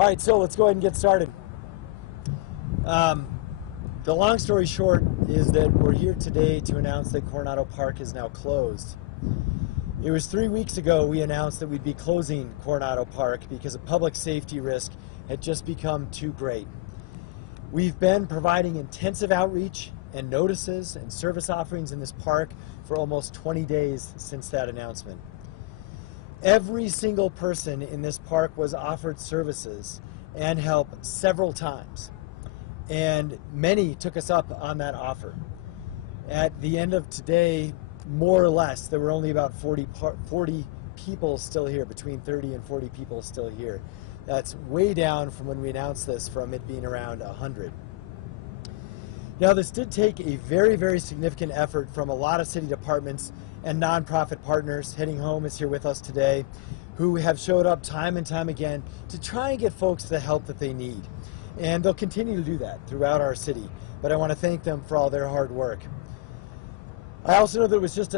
All right, so let's go ahead and get started. The long story short is that we're here today to announce that Coronado Park is now closed. It was 3 weeks ago we announced that we'd be closing Coronado Park because a public safety risk had just become too great. We've been providing intensive outreach and notices and service offerings in this park for almost 20 days since that announcement. Every single person in this park was offered services and help several times, and many took us up on that offer. At the end of today, more or less, there were only about 40 people still here, between 30 and 40 people still here. That's way down from when we announced this, from it being around 100. Now, this did take a very, very significant effort from a lot of city departments and nonprofit partners. Heading Home is here with us today, who have showed up time and time again to try and get folks the help that they need. And they'll continue to do that throughout our city. But I want to thank them for all their hard work. I also know that it was just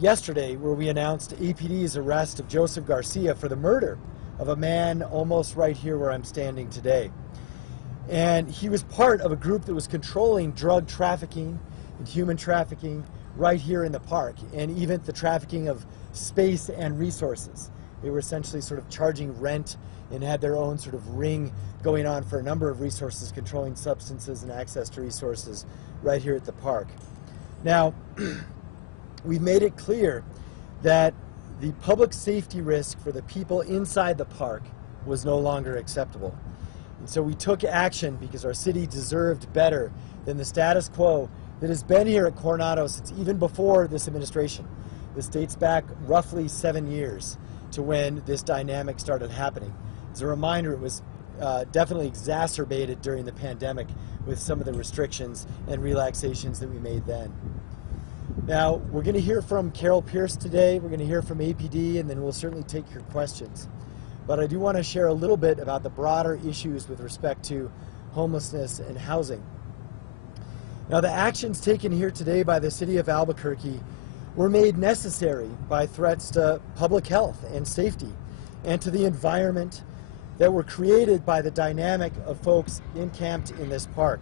yesterday where we announced APD's arrest of Joseph Garcia for the murder of a man almost right here where I'm standing today. And he was part of a group that was controlling drug trafficking and human trafficking right here in the park, and even the trafficking of space and resources. They were essentially sort of charging rent and had their own sort of ring going on for a number of resources, controlling substances and access to resources right here at the park. Now, we've made it clear that the public safety risk for the people inside the park was no longer acceptable. And so we took action because our city deserved better than the status quo that has been here at Coronado since even before this administration. This dates back roughly 7 years to when this dynamic started happening. As a reminder, it was definitely exacerbated during the pandemic with some of the restrictions and relaxations that we made then. Now, we're going to hear from Carol Pierce today, we're going to hear from APD, and then we'll certainly take your questions. But I do want to share a little bit about the broader issues with respect to homelessness and housing. Now, the actions taken here today by the city of Albuquerque were made necessary by threats to public health and safety and to the environment that were created by the dynamic of folks encamped in this park.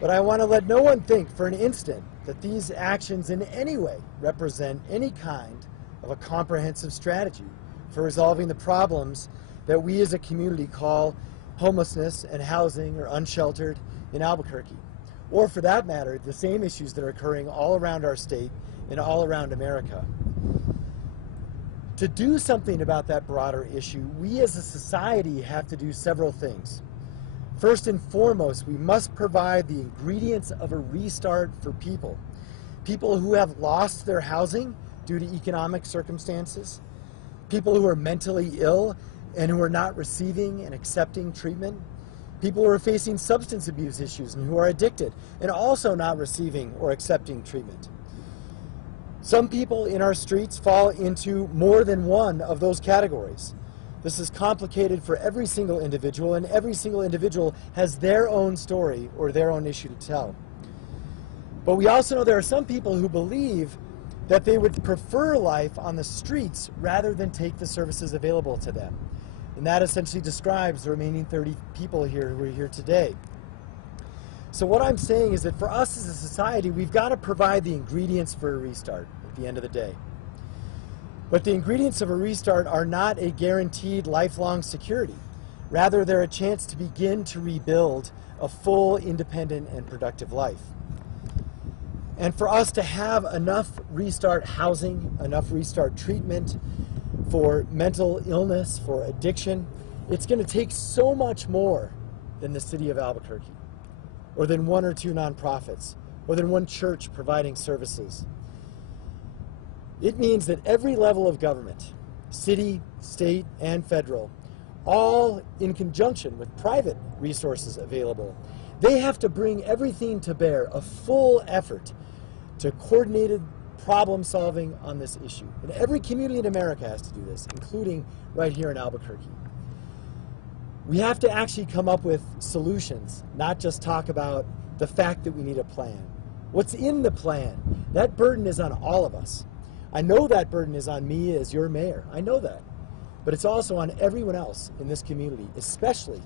But I want to let no one think for an instant that these actions in any way represent any kind of a comprehensive strategy for resolving the problems that we as a community call homelessness and housing or unsheltered in Albuquerque. Or for that matter, the same issues that are occurring all around our state and all around America. To do something about that broader issue, we as a society have to do several things. First and foremost, we must provide the ingredients of a restart for people. People who have lost their housing due to economic circumstances, people who are mentally ill and who are not receiving and accepting treatment, people who are facing substance abuse issues and who are addicted and also not receiving or accepting treatment. Some people in our streets fall into more than one of those categories. This is complicated for every single individual, and every single individual has their own story or their own issue to tell. But we also know there are some people who believe that they would prefer life on the streets rather than take the services available to them. And that essentially describes the remaining 30 people here who are here today. So what I'm saying is that for us as a society, we've got to provide the ingredients for a restart at the end of the day. But the ingredients of a restart are not a guaranteed lifelong security. Rather, they're a chance to begin to rebuild a full, independent, and productive life. And for us to have enough restart housing, enough restart treatment for mental illness, for addiction, it's going to take so much more than the city of Albuquerque, or than one or two nonprofits, or than one church providing services. It means that every level of government, city, state, and federal, all in conjunction with private resources available, they have to bring everything to bear, a full effort to coordinated problem solving on this issue. And every community in America has to do this, including right here in Albuquerque. We have to actually come up with solutions, not just talk about the fact that we need a plan. What's in the plan? That burden is on all of us. I know that burden is on me as your mayor. I know that. but it's also on everyone else in this community, especially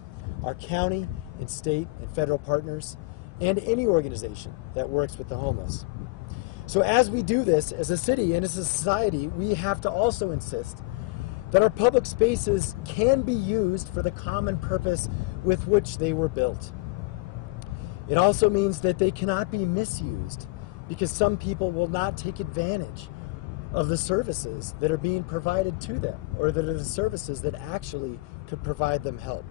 our county and state and federal partners, and any organization that works with the homeless. So as we do this as a city and as a society, we have to also insist that our public spaces can be used for the common purpose with which they were built. It also means that they cannot be misused, because some people will not take advantage of the services that are being provided to them, or that are the services that actually could provide them help.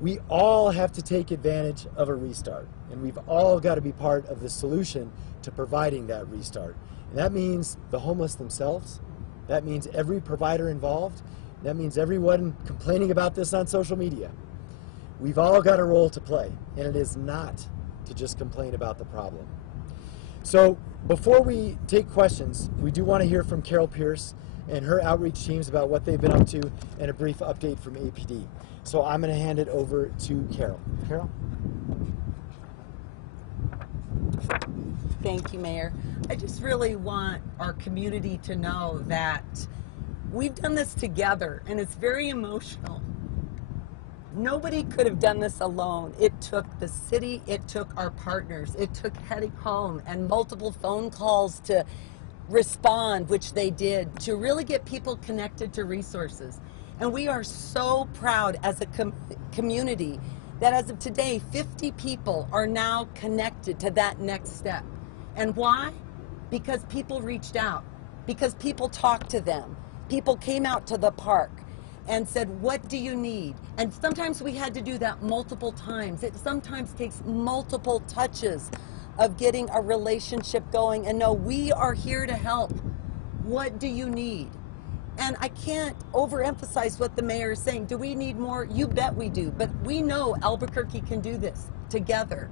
We all have to take advantage of a restart, and we've all got to be part of the solution to providing that restart. And that means the homeless themselves, that means every provider involved, that means everyone complaining about this on social media. We've all got a role to play, and it is not to just complain about the problem. So before we take questions, we do want to hear from Carol Pierce and her outreach teams about what they've been up to, and a brief update from APD. So I'm going to hand it over to Carol. Carol? Thank you, Mayor. I just really want our community to know that we've done this together, and it's very emotional. Nobody could have done this alone. It took the city, it took our partners, it took heading home and multiple phone calls to respond, which they did, to really get people connected to resources. And we are so proud as a community that as of today, 50 people are now connected to that next step. And why? Because people reached out, because people talked to them. People came out to the park and said, what do you need? And sometimes we had to do that multiple times. It sometimes takes multiple touches of getting a relationship going, and no, we are here to help. What do you need? And I can't overemphasize what the mayor is saying. Do we need more? You bet we do. But we know Albuquerque can do this together.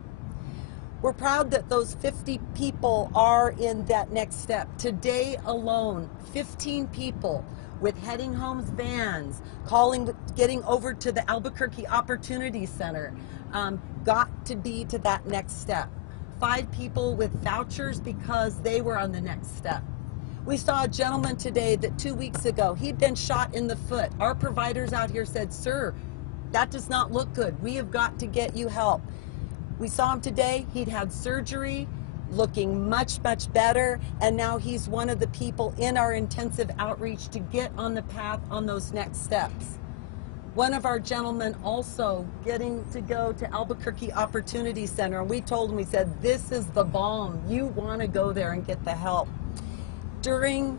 We're proud that those 50 people are in that next step. Today alone, 15 people with Heading Home's vans, getting over to the Albuquerque Opportunity Center, got to be to that next step. 5 people with vouchers because they were on the next step. We saw a gentleman today that 2 weeks ago, he'd been shot in the foot. Our providers out here said, sir, that does not look good. We have got to get you help. We saw him today, he'd had surgery, looking much, much better, and now he's one of the people in our intensive outreach to get on the path on those next steps. One of our gentlemen also getting to go to Albuquerque Opportunity Center, and we told him, we said, this is the balm. You want to go there and get the help. During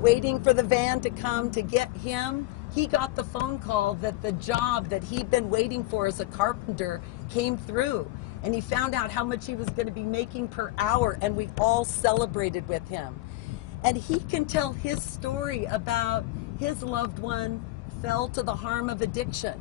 waiting for the van to come to get him, he got the phone call that the job that he'd been waiting for as a carpenter came through. And he found out how much he was going to be making per hour, and we all celebrated with him. And he can tell his story about his loved one fell to the harm of addiction.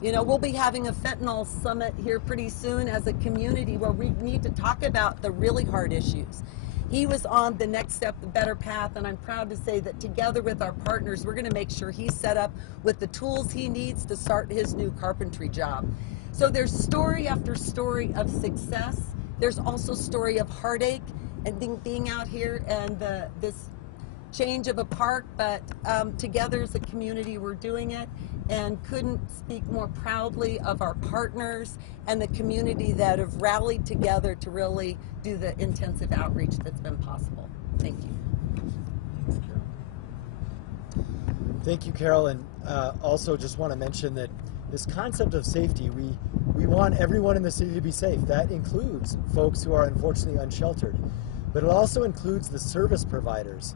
You know, we'll be having a fentanyl summit here pretty soon as a community where we need to talk about the really hard issues. He was on the next step, the better path, and I'm proud to say that together with our partners, we're going to make sure he's set up with the tools he needs to start his new carpentry job. So there's story after story of success. There's also story of heartache and being out here and this change of a park, but together as a community we're doing it, and couldn't speak more proudly of our partners and the community that have rallied together to really do the intensive outreach that's been possible. Thank you. Thank you, Carol, and also just want to mention that this concept of safety, we want everyone in the city to be safe. That includes folks who are unfortunately unsheltered, but it also includes the service providers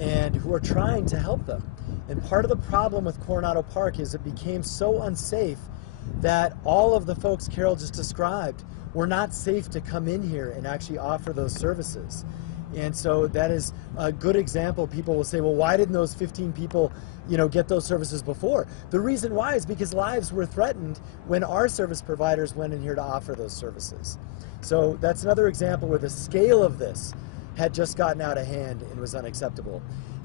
and who are trying to help them. And part of the problem with Coronado Park is it became so unsafe that all of the folks Carol just described were not safe to come in here and actually offer those services. And so that is a good example. People will say, well, why didn't those 15 people, get those services before? The reason why is because lives were threatened when our service providers went in here to offer those services. So that's another example where the scale of this had just gotten out of hand and was unacceptable.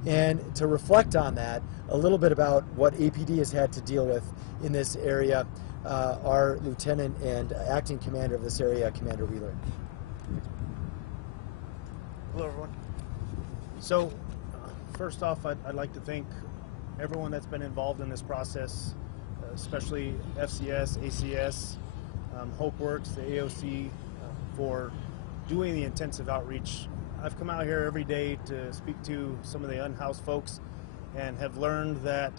And to reflect on that, a little bit about what APD has had to deal with in this area, our lieutenant and acting commander of this area, Commander Wheeler. Hello, everyone. So, first off, I'd like to thank everyone that's been involved in this process, especially FCS, ACS, HopeWorks, the AOC, for doing the intensive outreach. I've come out here every day to speak to some of the unhoused folks and have learned that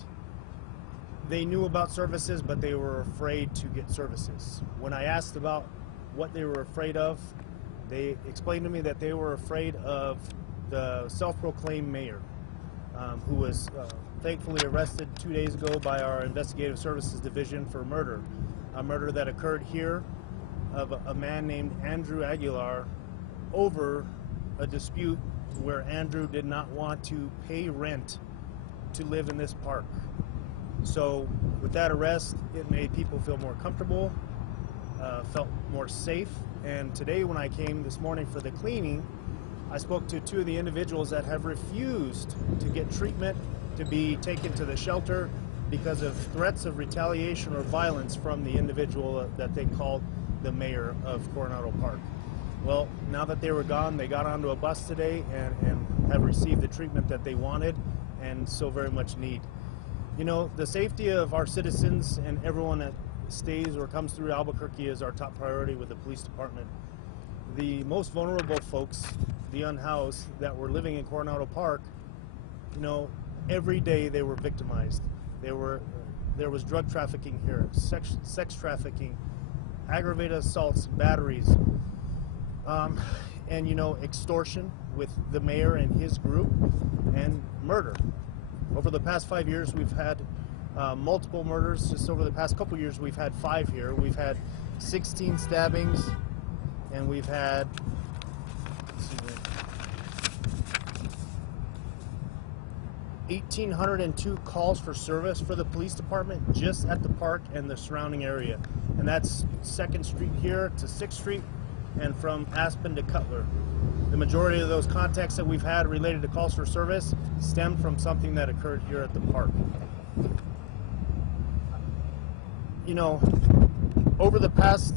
they knew about services, but they were afraid to get services. When I asked about what they were afraid of, they explained to me that they were afraid of the self-proclaimed mayor, who was thankfully arrested 2 days ago by our investigative services division for murder. A murder that occurred here of a man named Andrew Aguilar over a dispute where Andrew did not want to pay rent to live in this park. So with that arrest, it made people feel more comfortable, felt more safe. And today when I came this morning for the cleaning, I spoke to two of the individuals that have refused to get treatment, to be taken to the shelter because of threats of retaliation or violence from the individual that they called the mayor of Coronado Park. Well, now that they were gone, they got onto a bus today and have received the treatment that they wanted and so very much need. You know, the safety of our citizens and everyone that stays or comes through Albuquerque is our top priority with the police department. The most vulnerable folks, the unhoused that were living in Coronado Park, you know, every day they were victimized. There was drug trafficking here, sex trafficking, aggravated assaults, batteries, and, you know, extortion with the mayor and his group, and murder. Over the past 5 years, we've had multiple murders. Just over the past couple years, we've had 5 here. We've had 16 stabbings, and we've had 1,802 calls for service for the police department just at the park and the surrounding area. And that's 2nd Street here to 6th Street and from Aspen to Cutler. The majority of those contacts that we've had related to calls for service stemmed from something that occurred here at the park. You know, over the past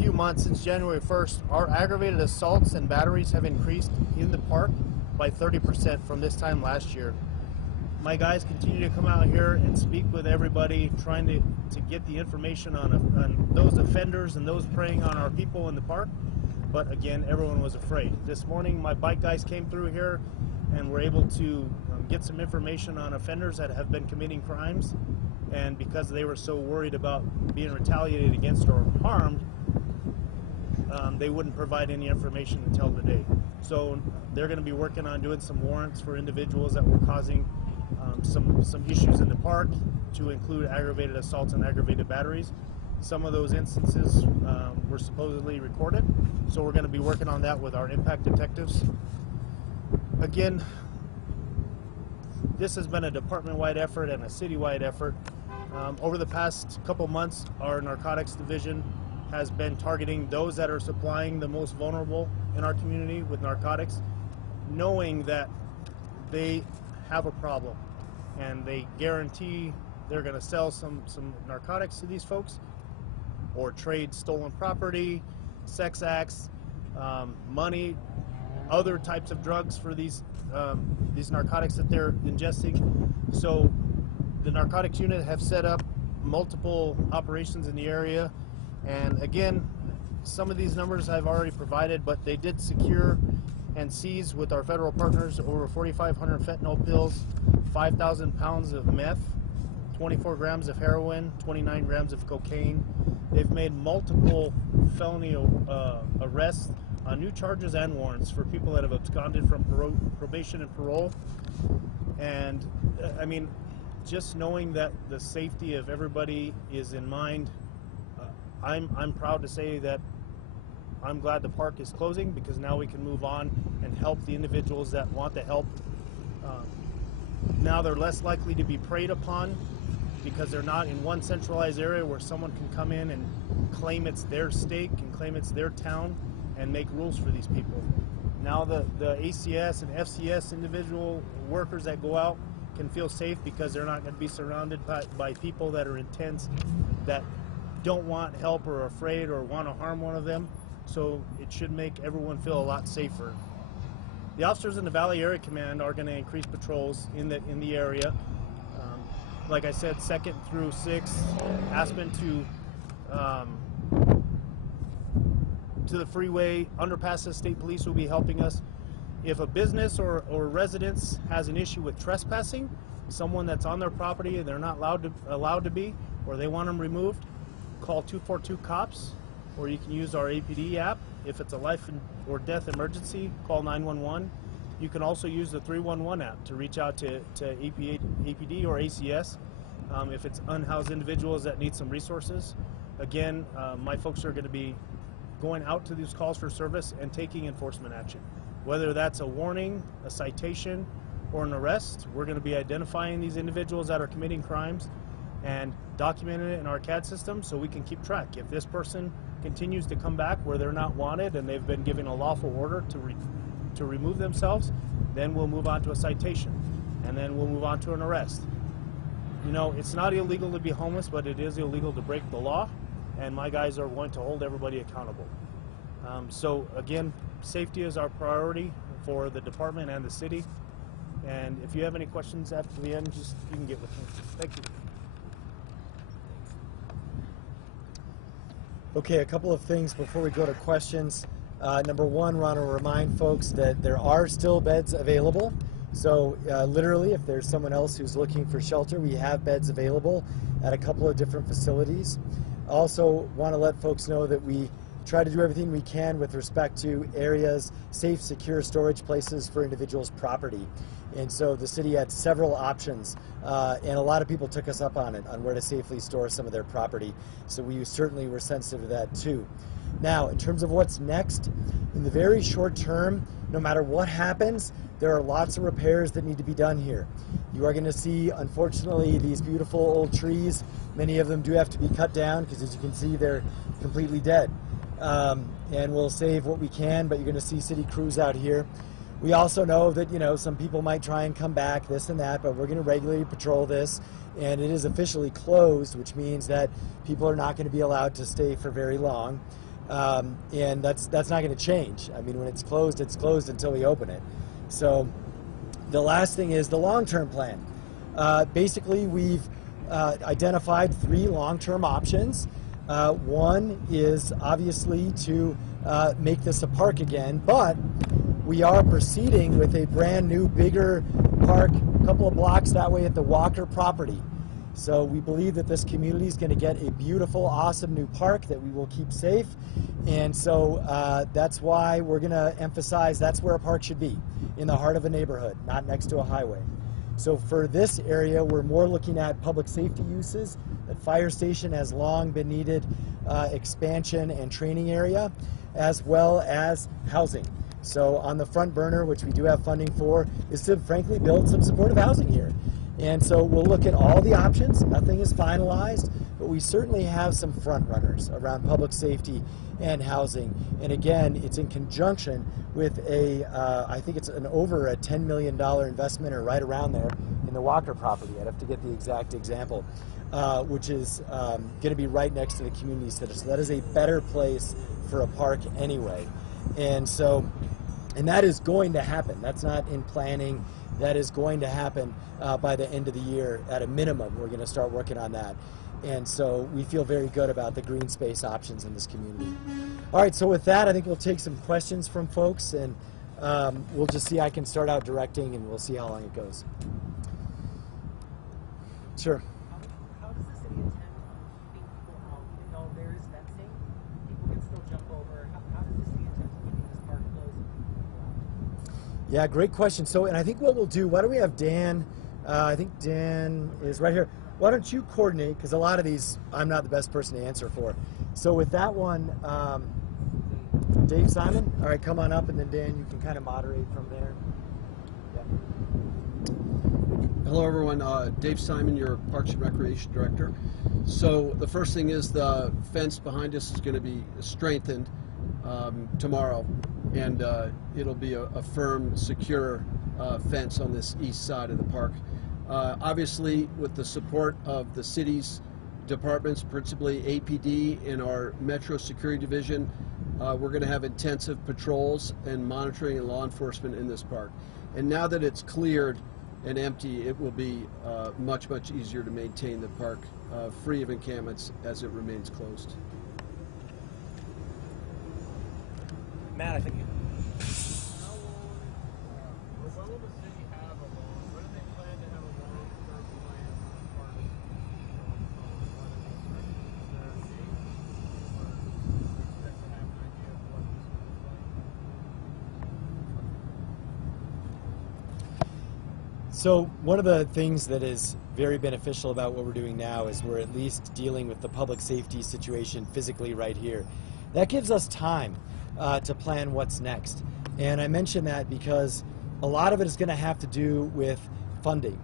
few months, since January 1st, our aggravated assaults and batteries have increased in the park by 30% from this time last year. My guys continue to come out here and speak with everybody, trying to get the information on those offenders and those preying on our people in the park. But again, everyone was afraid. This morning, my bike guys came through here and were able to get some information on offenders that have been committing crimes. And because they were so worried about being retaliated against or harmed, they wouldn't provide any information until today. So they're going to be working on doing some warrants for individuals that were causing some issues in the park, to include aggravated assaults and aggravated batteries. Some of those instances were supposedly recorded, so we're going to be working on that with our impact detectives. Again, this has been a department-wide effort and a city-wide effort. Over the past couple months, our narcotics division has been targeting those that are supplying the most vulnerable in our community with narcotics, knowing that they have a problem and they guarantee they're going to sell some narcotics to these folks or trade stolen property, sex acts, money, other types of drugs for these narcotics that they're ingesting. So the narcotics unit have set up multiple operations in the area, and again, some of these numbers I've already provided, but they did secure and seize with our federal partners over 4,500 fentanyl pills, 5,000 pounds of meth, 24 grams of heroin, 29 grams of cocaine. They've made multiple felony arrests on new charges and warrants for people that have absconded from probation and parole. And I mean, just knowing that the safety of everybody is in mind, I'm proud to say that I'm glad the park is closing, because now we can move on and help the individuals that want the help. Now they're less likely to be preyed upon because they're not in one centralized area where someone can come in and claim it's their stake and claim it's their town and make rules for these people. Now the ACS and FCS individual workers that go out can feel safe because they're not going to be surrounded by people that are intense, that don't want help or are afraid or want to harm one of them. So it should make everyone feel a lot safer. The officers in the Valley Area Command are going to increase patrols in the area. like I said, 2nd through 6th, Aspen to the freeway, underpasses. State police will be helping us. If a business or residence has an issue with trespassing, someone that's on their property and they're not allowed to be, or they want them removed, call 242 COPS, or you can use our APD app. If it's a life or death emergency, call 911. You can also use the 311 app to reach out to APD or ACS if it's unhoused individuals that need some resources. Again, my folks are going to be going out to these calls for service and taking enforcement action. Whether that's a warning, a citation, or an arrest, we're going to be identifying these individuals that are committing crimes and documenting it in our CAD system so we can keep track. If this person continues to come back where they're not wanted and they've been given a lawful order to remove themselves, then we'll move on to a citation, and then we'll move on to an arrest. You know, it's not illegal to be homeless, but it is illegal to break the law, and my guys are going to hold everybody accountable. So again, safety is our priority for the department and the city. And if you have any questions after the end, you can get with me. Thank you. Okay, a couple of things before we go to questions. Number one, we want to remind folks that there are still beds available. So literally, if there's someone else who's looking for shelter, we have beds available at a couple of different facilities. Also want to let folks know that we try to do everything we can with respect to areas, safe, secure storage places for individuals' property. And so the city had several options, and a lot of people took us up on it, on where to safely store some of their property. So we certainly were sensitive to that too. Now, in terms of what's next, in the very short term, no matter what happens, there are lots of repairs that need to be done here. You are going to see, unfortunately, these beautiful old trees. Many of them do have to be cut down because, as you can see, they're completely dead. And we'll save what we can, but you're going to see city crews out here. We also know that, you know, some people might try and come back, this and that, but we're going to regularly patrol this, and it is officially closed, which means that people are not going to be allowed to stay for very long. And that's not going to change. I mean, when it's closed until we open it. So the last thing is the long-term plan. Basically, we've identified 3 long-term options. One is obviously to make this a park again, but we are proceeding with a brand new, bigger park a couple of blocks that way at the Walker property. So we believe that this community is going to get a beautiful, awesome new park that we will keep safe. And so that's why we're going to emphasize that's where a park should be, in the heart of a neighborhood, not next to a highway. So for this area, we're more looking at public safety uses. The fire station has long been needed expansion and training area, as well as housing. So on the front burner, which we do have funding for, is to frankly build some supportive housing here. And so we'll look at all the options. Nothing is finalized, but we certainly have some front runners around public safety and housing. And again, it's in conjunction with I think it's over a $10 million investment, or right around there, in the Walker property. I'd have to get the exact example, which is going to be right next to the community center. So that is a better place for a park anyway. And so, and that is going to happen. That's not in planning. That is going to happen by the end of the year. At a minimum, we're going to start working on that. And so we feel very good about the green space options in this community. All right, so with that, I think we'll take some questions from folks, and we'll just see. I can start out directing, and we'll see how long it goes. Sure. How does the city intend on keeping people out? Even though there is fencing, people can still jump over. How does the city intend on keeping this park closed and keeping people out? Yeah, great question. So, and I think what we'll do, why don't we have Dan, I think Dan is right here. Why don't you coordinate, because a lot of these I'm not the best person to answer for. So with that one, Dave Simon, all right, come on up, and then Dan, you can kind of moderate from there. Yeah. Hello everyone, Dave Simon, your Parks and Recreation Director. So the first thing is the fence behind us is going to be strengthened tomorrow, and it'll be a firm, secure fence on this east side of the park. Obviously, with the support of the city's departments, principally APD and our Metro Security Division, we're going to have intensive patrols and monitoring and law enforcement in this park. And now that it's cleared, and empty, it will be much easier to maintain the park free of encampments as it remains closed. Matt, I think you. How long, or when will the city have a long, when do they plan to have a long-term plan for the park going forward? When is there a date, or expect to have an idea of what this will look like? So one of the things that is very beneficial about what we're doing now is we're at least dealing with the public safety situation physically right here. That gives us time to plan what's next. And I mention that because a lot of it is going to have to do with funding.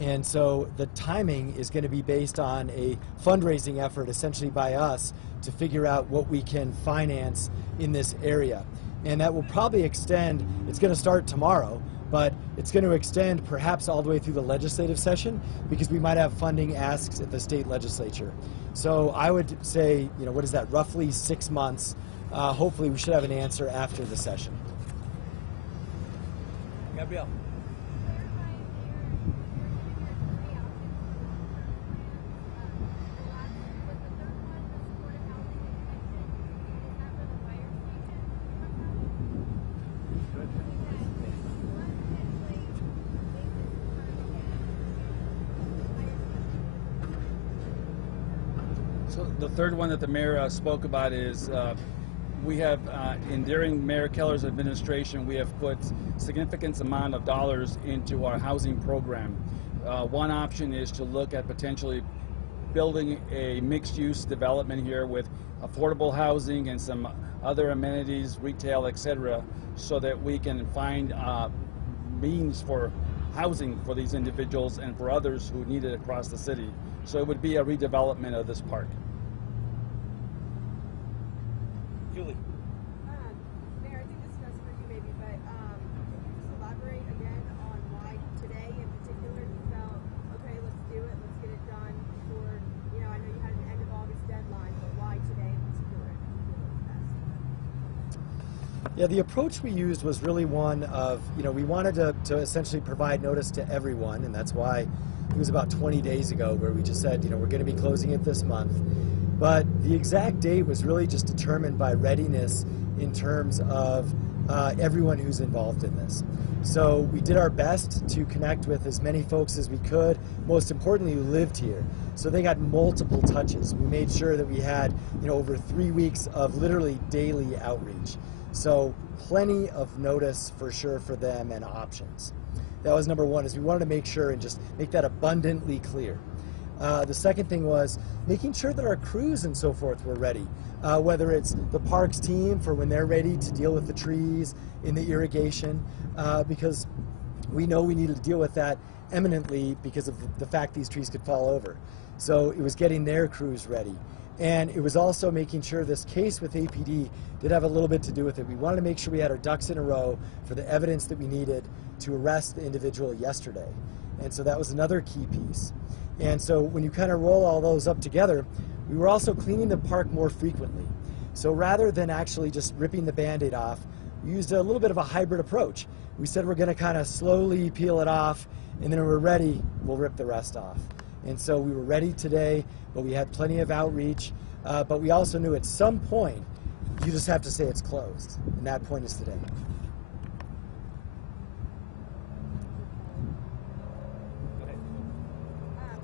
And so the timing is going to be based on a fundraising effort essentially by us to figure out what we can finance in this area. And that will probably extend, it's going to start tomorrow, but it's going to extend perhaps all the way through the legislative session because we might have funding asks at the state legislature. So I would say, what is that, roughly 6 months. Hopefully we should have an answer after the session. Gabriel. So the third one that the mayor spoke about is we have, during Mayor Keller's administration, we have put significant amount of dollars into our housing program. One option is to look at potentially building a mixed-use development here with affordable housing and some other amenities, retail, etc., so that we can find means for housing for these individuals and for others who need it across the city. So it would be a redevelopment of this park. Julie. Mayor, I think this is for you maybe, but can you just elaborate again on why today in particular you felt, okay, let's do it, let's get it done before, I know you had an end of August deadline, but why today in particular you feel it's best? Yeah, the approach we used was really one of, we wanted to essentially provide notice to everyone, and that's why it was about 20 days ago where we just said, we're going to be closing it this month. But the exact date was really just determined by readiness in terms of everyone who's involved in this. So we did our best to connect with as many folks as we could, most importantly who lived here. So they got multiple touches. We made sure that we had over 3 weeks of literally daily outreach. So plenty of notice for sure for them and options. That was number one, is we wanted to make sure and just make that abundantly clear. The second thing was making sure that our crews and so forth were ready, whether it's the parks team for when they're ready to deal with the trees in the irrigation, because we know we needed to deal with that eminently because of the fact these trees could fall over. So it was getting their crews ready. And it was also making sure this case with APD did have a little bit to do with it. We wanted to make sure we had our ducks in a row for the evidence that we needed to arrest the individual yesterday. And so that was another key piece. And so when you kind of roll all those up together, we were also cleaning the park more frequently. So rather than actually just ripping the Band-Aid off, we used a little bit of a hybrid approach. We said we're going to kind of slowly peel it off, and then when we're ready, we'll rip the rest off. And so we were ready today, but we had plenty of outreach. But we also knew at some point, you just have to say it's closed. And that point is today.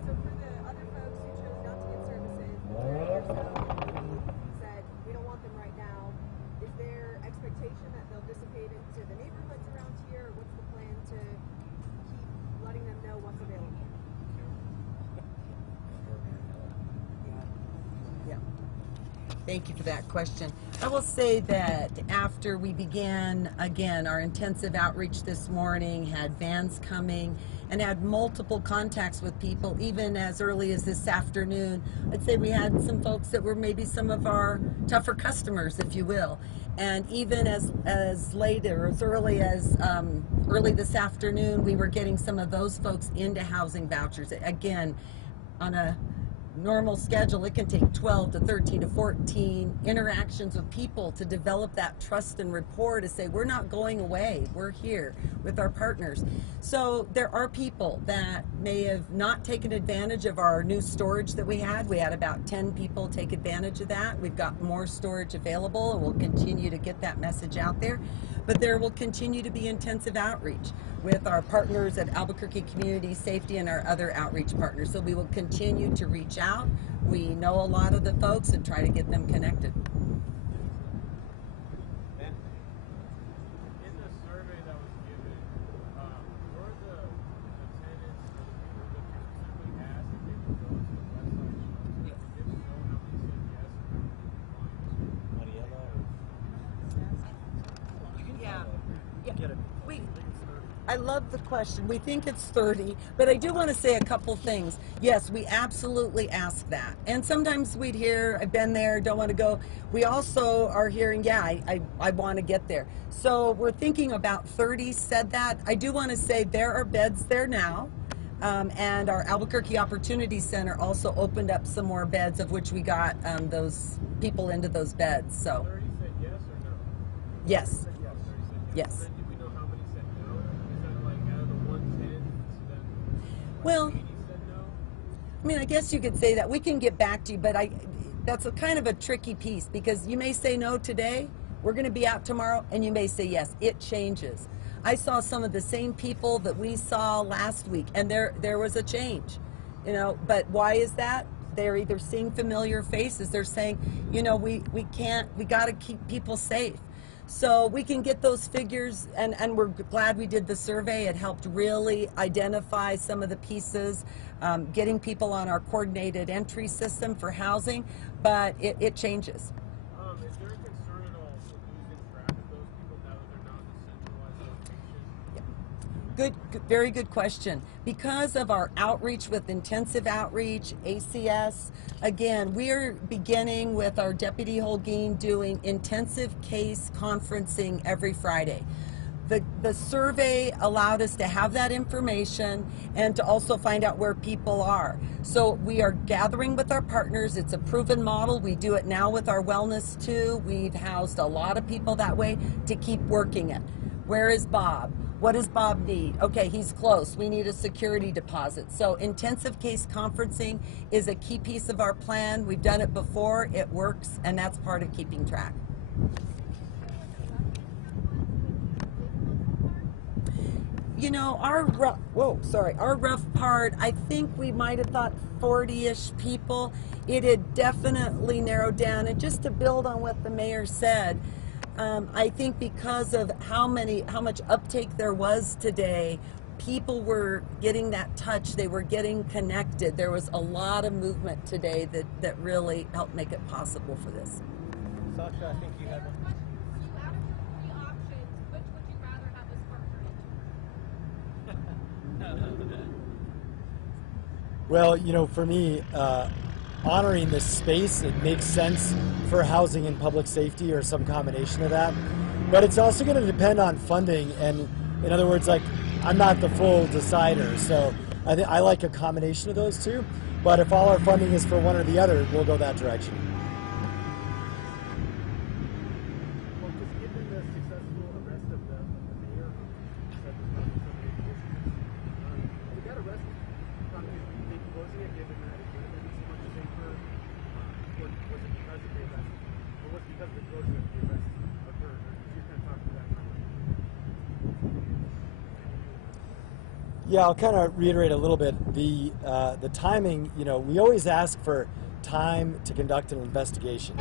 So for the other folks who chose not to get services, the 30 or so who said we don't want them right now, is there expectation that they'll dissipate into the neighborhoods around here, or what's the plan to keep letting them know what's available? Yeah. Thank you for that question. I will say that after we began, again, our intensive outreach this morning, had vans coming, and had multiple contacts with people, even as early as this afternoon. I'd say we had some folks that were maybe some of our tougher customers, if you will. And even as late or as early as early this afternoon, we were getting some of those folks into housing vouchers. Again, on a normal schedule, it can take 12 to 13 to 14 interactions with people to develop that trust and rapport to say, we're not going away, we're here with our partners. So there are people that may have not taken advantage of our new storage that we had. We had about 10 people take advantage of that. We've got more storage available, and we'll continue to get that message out there. But there will continue to be intensive outreach with our partners at Albuquerque Community Safety and our other outreach partners. So we will continue to reach out. We know a lot of the folks and try to get them connected. In the survey that was given, were the tenants or the people that you specifically asked if they would go to the website shelter? Yes. If so, how many said yes or how many declined? Yeah. I love the question. We think it's 30, but I do want to say a couple things. Yes, we absolutely ask that. And sometimes we'd hear, I've been there, don't want to go. We also are hearing, yeah, I want to get there. So we're thinking about 30 said that. I do want to say there are beds there now. And our Albuquerque Opportunity Center also opened up some more beds, of which we got those people into those beds. So 30 said yes or no? yes. 30 said Yes. Then do we know how many said no? Is that like out of the 110, then Well, 80 said no? I mean, I guess you could say that. We can get back to you, but that's a kind of a tricky piece, because you may say no today, we're going to be out tomorrow, and you may say yes. It changes. I saw some of the same people that we saw last week, and there was a change, you know. But why is that? They're either seeing familiar faces. They're saying, you know, we got to keep people safe. So we can get those figures, and we're glad we did the survey. It helped really identify some of the pieces, getting people on our coordinated entry system for housing, but it changes. Is there a concern at all with losing track of those people now that they're not in a centralized location? Very good question. Because of our outreach with intensive outreach, ACS, again, we're beginning with our Deputy Holguin doing intensive case conferencing every Friday. The survey allowed us to have that information and to also find out where people are. So we are gathering with our partners. It's a proven model. We do it now with our wellness too. We've housed a lot of people that way to keep working it. Where is Bob? What does Bob need? Okay, he's close. We need a security deposit. So intensive case conferencing is a key piece of our plan. We've done it before. It works, and that's part of keeping track. You know, our rough part, I think we might have thought 40-ish people. It had definitely narrowed down. And just to build on what the mayor said, I think because of how much uptake there was today, people were getting that touch, they were getting connected. There was a lot of movement today that really helped make it possible for this. Sasha, I think you have a... Out of your three options, which would you rather have this partner in? Well, you know, for me, honoring this space, it makes sense for housing and public safety or some combination of that. But it's also going to depend on funding. And in other words, like, I'm not the full decider. So I like a combination of those two. But if all our funding is for one or the other, we'll go that direction. Well, just given the successful arrest of the mayor who said there's not so many issues, did that arrest prompt you to rethink closing it, given that it would have been so much safer? Was it because of the arrest, or was it because of the closure that the arrest occurred? Or did you kind of talk to that comment? Yeah, I'll kind of reiterate a little bit. The timing, you know, we always ask for time to conduct an investigation.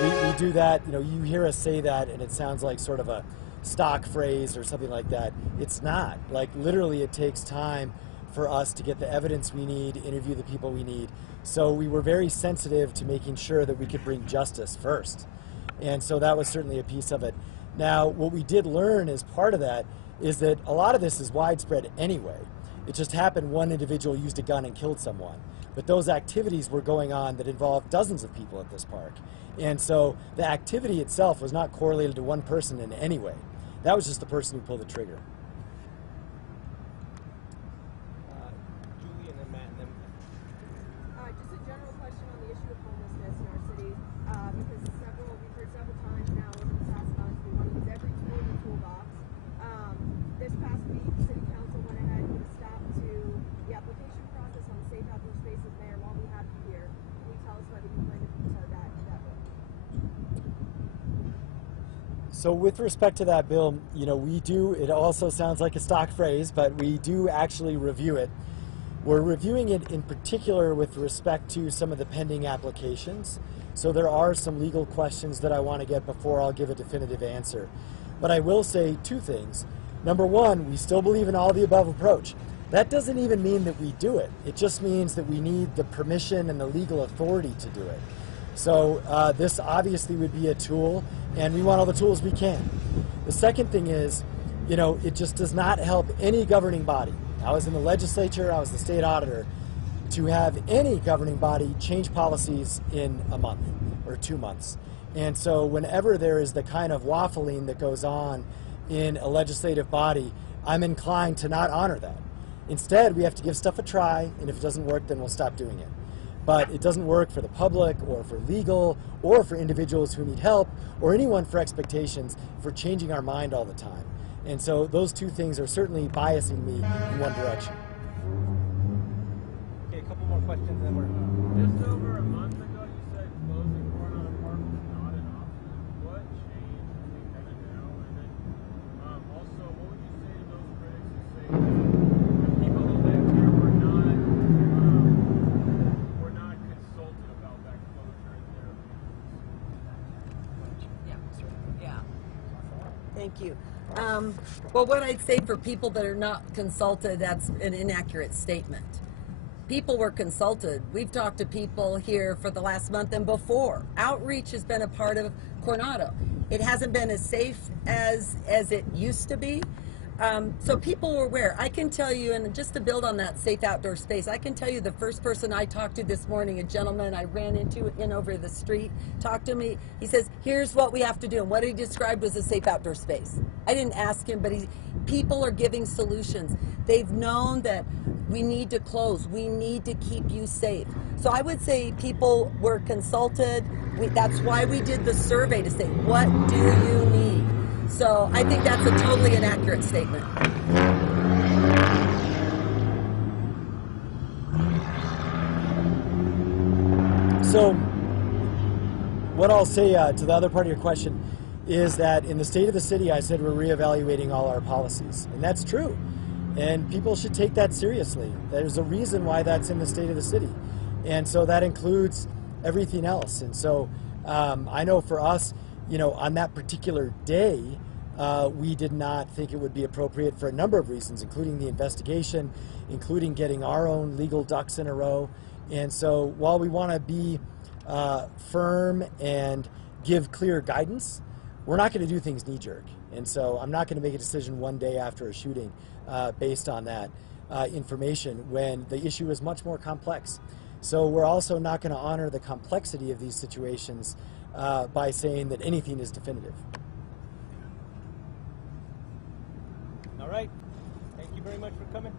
We do that, you know, you hear us say that and it sounds like sort of a stock phrase or something like that. It's not. Like, literally it takes time for us to get the evidence we need, interview the people we need. So we were very sensitive to making sure that we could bring justice first. And so that was certainly a piece of it. Now, what we did learn as part of that is that a lot of this is widespread anyway. It just happened one individual used a gun and killed someone. But those activities were going on that involved dozens of people at this park. And so the activity itself was not correlated to one person in any way. That was just the person who pulled the trigger. Julie and then Matt and then... Just a general So with respect to that bill, we do, it also sounds like a stock phrase, but we do actually review it. We're reviewing it in particular with respect to some of the pending applications. So there are some legal questions that I want to get before I'll give a definitive answer. But I will say two things. Number one, we still believe in all the above approach. That doesn't even mean that we do it. It just means that we need the permission and the legal authority to do it. So this obviously would be a tool, and we want all the tools we can. The second thing is, it just does not help any governing body. I was in the legislature, I was the state auditor, to have any governing body change policies in a month or 2 months. And so whenever there is the kind of waffling that goes on in a legislative body, I'm inclined to not honor that. Instead, we have to give stuff a try, and if it doesn't work, then we'll stop doing it. But it doesn't work for the public or for legal or for individuals who need help or anyone for expectations for changing our mind all the time. And so those two things are certainly biasing me in one direction. Okay, a couple more questions, and then we're. Just over a month ago, you said closing Coronado Park was not an option. What changed between then and now? And then also, what would you say to those critics who say that the people who live here were not consulted about that closure in their views? Yeah. Thank you. Well, what I'd say for people that are not consulted, that's an inaccurate statement. People were consulted. We've talked to people here for the last month and before. Outreach has been a part of Coronado. It hasn't been as safe as it used to be. So people were aware. I can tell you, and just to build on that safe outdoor space, I can tell you the first person I talked to this morning, a gentleman I ran into over the street, talked to me. He says, here's what we have to do. And what he described was a safe outdoor space. I didn't ask him, but people are giving solutions. They've known that we need to close. We need to keep you safe. So I would say people were consulted. That's why we did the survey to say, what do you need? So I think that's a totally inaccurate statement. So what I'll say to the other part of your question is that in the state of the city, I said we're reevaluating all our policies. And that's true. And people should take that seriously. There's a reason why that's in the state of the city. And so that includes everything else. And so I know for us, on that particular day, we did not think it would be appropriate for a number of reasons, including the investigation, including getting our own legal ducks in a row. And so while we want to be firm and give clear guidance, we're not going to do things knee-jerk. And so I'm not going to make a decision one day after a shooting based on that information when the issue is much more complex. So we're also not going to honor the complexity of these situations by saying that anything is definitive. All right. Thank you very much for coming.